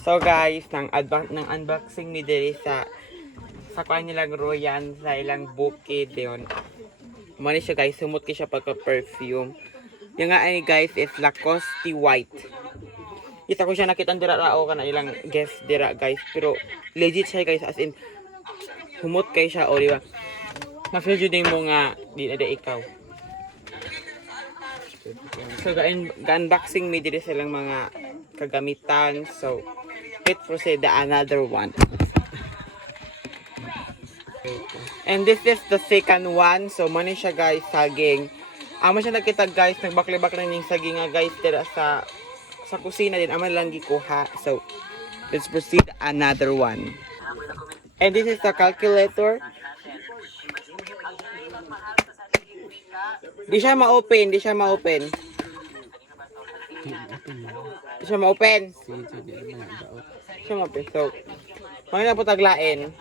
So guys, nang unboxing ni diri sa kuan nilang Royan sa ilang bukid yon. Mani siya guys, sumot ki siya pagka perfume. Yung nga ay guys is Lacoste White. Kita ko siya nakita dira rao kana ilang guest dira guys, pero legit siya guys, as in humot kay siya o di ba? Na-feel jud mo nga di na ikaw. So ga-unboxing mi diri sa ilang mga kagamitan. So let's proceed the another one. And this is the second one. So mani siya guys, saging. Amo siya nakita guys, nagbakli-bakli ning saging nga guys dira sa kusina din. Amo lang gikuha. So let's proceed another one. And this is the calculator. Di siya ma-open, di siya ma-open. Di siya ma-open. Di siya ma-open. So, mga na po taglain.